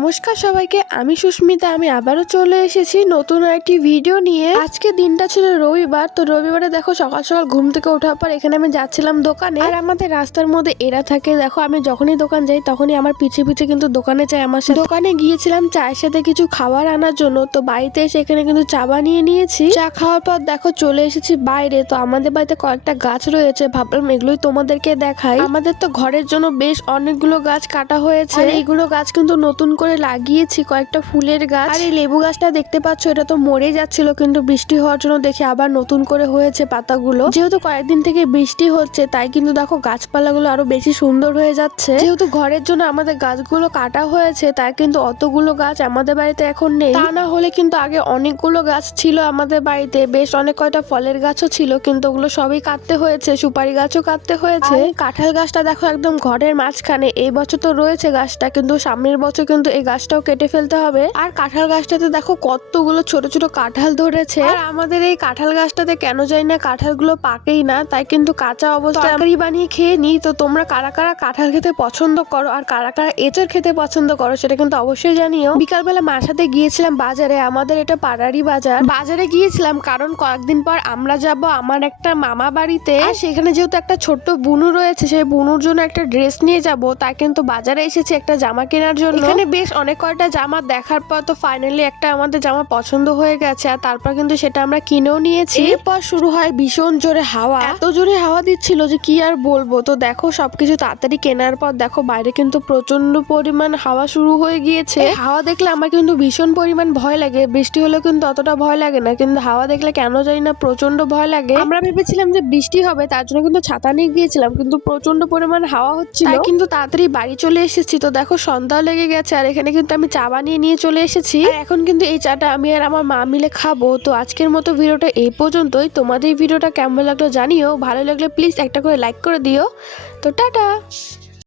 নমস্কার সবাইকে, আমি সুস্মিতা। আমি আবারও চলে এসেছি নতুন একটি ভিডিও নিয়ে। আজকে দিনটা ছিল রবিবার। তো রবিবারে দেখো সকাল সকাল ঘুম থেকে ওঠার পর এখানে আমি যাচ্ছিলাম দোকানে। আর আমাদের রাস্তার মধ্যে এরা থাকে, দেখো আমি যখনই দোকান যাই তখনই আমার পিছে পিছে কিন্তু দোকানে চাই আমার সাথে। দোকানে গিয়েছিলাম চায়ের সাথে কিছু খাবার আনার জন্য। তো বাড়িতে এসে এখানে কিন্তু চা বানিয়ে নিয়েছি। চা খাওয়ার পর দেখো চলে এসেছি বাইরে। তো আমাদের বাড়িতে কয়েকটা গাছ রয়েছে, ভাবলাম এগুলোই তোমাদেরকে দেখাই। আমাদের তো ঘরের জন্য বেশ অনেকগুলো গাছ কাটা হয়েছে। এইগুলো গাছ কিন্তু নতুন করে লাগিয়েছি, কয়েকটা ফুলের গাছ। আর এই লেবু গাছটা দেখতে পাচ্ছ, এটা তো মরে যাচ্ছিল, কিন্তু বৃষ্টি হওয়ার জন্য দেখি আবার নতুন করে হয়েছে পাতাগুলো। যেহেতু কয়েকদিন থেকে বৃষ্টি হচ্ছে তাই কিন্তু দেখো গাছপালাগুলো আরো বেশি সুন্দর হয়ে যাচ্ছে। যেহেতু ঘরের জন্য আমাদের গাছগুলো কাটা হয়েছে তাই কিন্তু অতগুলো গাছ আমাদের বাড়িতে এখন নেই। তা না হলে কিন্তু আগে অনেকগুলো গাছ ছিল আমাদের বাড়িতে, বেশ অনেক কয়টা ফলের গাছও ছিল, কিন্তু ওগুলো সবই কাটতে হয়েছে, সুপারি গাছও কাটতে হয়েছে। কাঁঠাল গাছটা দেখো একদম ঘরের মাঝখানে। এই বছর তো রয়েছে গাছটা, কিন্তু সামনের বছর কিন্তু এই গাছটাও কেটে ফেলতে হবে। আর কাঁঠাল গাছটাতে দেখো কতগুলো ছোট ছোট কাঁঠাল ধরেছে। আর আমাদের এই কাঁঠাল গাছটাতে কেন জানি না কাঁঠালগুলো পাকেই না, তাই কিন্তু কাঁচা অবস্থায় তরকারি বানিয়ে খেয়ে নিই। তো তোমরা কারা কারা কাঁঠাল খেতে পছন্দ করো আর কারা কারা এঁচড় খেতে পছন্দ করো সেটা কিন্তু অবশ্যই জানিও। বিকালবেলা মার সাথে গিয়েছিলাম বাজারে, আমাদের এটা পাড়ারই বাজার। বাজারে গিয়েছিলাম কারণ কয়েকদিন পর আমরা যাব আমার একটা মামা বাড়িতে। আর সেখানে যেহেতু একটা ছোট্ট বুনু রয়েছে, সেই বুনুর জন্য একটা ড্রেস নিয়ে যাব, তাই কিন্তু বাজারে এসেছি একটা জামা কেনার জন্য। এখানে বেশ অনেক কয়টা জামা দেখার পর তো ফাইনালি একটা আমাদের জামা পছন্দ হয়ে গেছে, আর তারপর কিন্তু সেটা আমরা কিনেও নিয়েছি। এরপর শুরু হয় ভীষণ জোরে হাওয়া, এত জোরে হাওয়া দিচ্ছিল যে কি আর বলবো। তো দেখো সবকিছু তাড়াতাড়ি কেনার পর দেখো বাইরে কিন্তু প্রচন্ড পরিমাণ হাওয়া শুরু হয়ে গিয়েছে। হাওয়া দেখলে আমার কিন্তু ভীষণ পরিমাণ ভয় লাগে। বৃষ্টি হলেও কিন্তু অতটা ভয় লাগে না, কিন্তু হাওয়া দেখলে কেন জানি না প্রচন্ড ভয় লাগে। আমরা ভেবেছিলাম যে বৃষ্টি হবে, তার জন্য কিন্তু ছাতা নিয়ে গিয়েছিলাম, কিন্তু প্রচন্ড পরিমাণ হাওয়া হচ্ছিল, তাই কিন্তু তাড়াতাড়ি বাড়ি চলে এসেছি। তো দেখো সন্ধ্যা লেগে গেছে আর এখানে কিন্তু আমি চা বানিয়ে নিয়ে চলে এসেছি। আর এখন কিন্তু এই চাটা আমি আর আমার মা মিলে খাবো। তো আজকের মতো ভিডিওটা এই পর্যন্তই। তোমাদের ভিডিওটা কেমন লাগলো জানিও, ভালো লাগলে প্লিজ একটা করে লাইক করে দিও। তো টাটা।